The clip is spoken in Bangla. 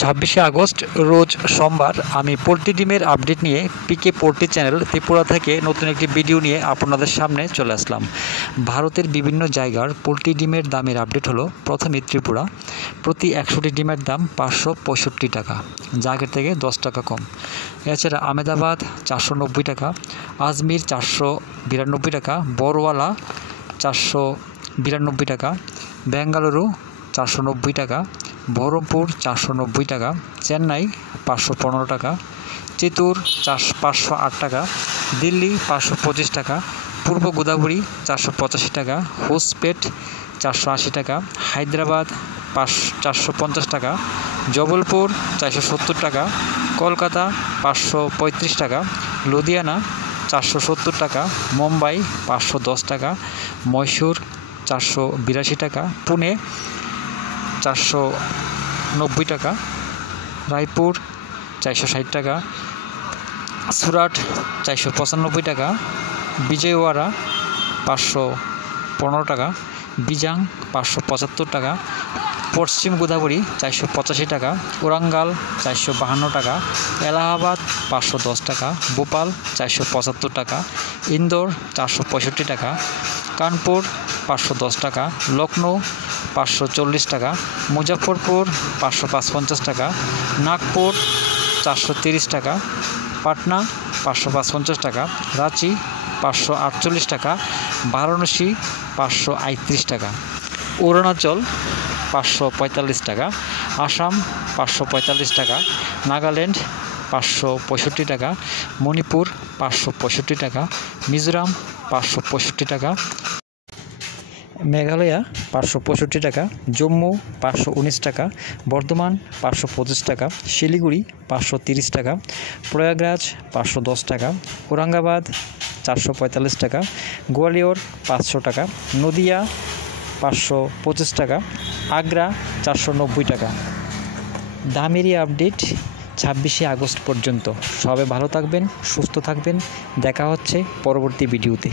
26শে আগস্ট রোজ সোমবার আমি পোলট্রি ডিমের আপডেট নিয়ে পিকে পোলট্রি চ্যানেল ত্রিপুরা থেকে নতুন একটি ভিডিও নিয়ে আপনাদের সামনে চলে আসলাম। ভারতের বিভিন্ন জায়গার পোলট্রি ডিমের দামের আপডেট হলো। প্রথমে ত্রিপুরা, প্রতি 100টি ডিমের দাম 565 টাকা, যা আগের থেকে 10 টাকা কম। এছাড়া আহমেদাবাদ 490 টাকা, আজমির 492 টাকা, বড়ওয়ালা 492 টাকা, বেঙ্গালুরু 490 টাকা, বহরমপুর 490 টাকা, চেন্নাই 515 টাকা, চিত্তুর 508 টাকা, দিল্লি 525 টাকা, পূর্ব গোদাবরী 485 টাকা, হোসপেট 480 টাকা, হায়দ্রাবাদ 450 টাকা, জবলপুর 470 টাকা, কলকাতা 535 টাকা, লুধিয়ানা 470 টাকা, মুম্বাই 510 টাকা, মহীশূর 482 টাকা, পুনে 490 টাকা, রায়পুর 460 টাকা, সুরাট 495 টাকা, বিজয়ওয়াড়া 515 টাকা, বিজাং 575 টাকা, পশ্চিম গোদাবরী 485 টাকা, ওরাঙ্গাল 452 টাকা, এলাহাবাদ 510 টাকা, ভোপাল 475 টাকা, ইন্দোর 465 টাকা, কানপুর 510 টাকা, লখনৌ 540 টাকা, মুজফ্ফরপুর 555 টাকা, নাগপুর 430 টাকা, পাটনা 555 টাকা, রাঁচি 548 টাকা, বারাণসী 538 টাকা, অরুণাচল 545 টাকা, আসাম 545 টাকা, নাগাল্যান্ড 565 টাকা, মণিপুর 565 টাকা, মিজোরাম 565 টাকা, মেঘালয়া 565 টাকা, জম্মু 519 টাকা, বর্ধমান 525 টাকা, শিলিগুড়ি 530 টাকা, প্রয়াগরাজ 510 টাকা, ঔরঙ্গাবাদ 445 টাকা, গোয়ালিয়র 500 টাকা, নদিয়া 525 টাকা, আগ্রা 490 টাকা। দামেরই আপডেট 26শে আগস্ট পর্যন্ত। সবাই ভালো থাকবেন, সুস্থ থাকবেন। দেখা হচ্ছে পরবর্তী ভিডিওতে।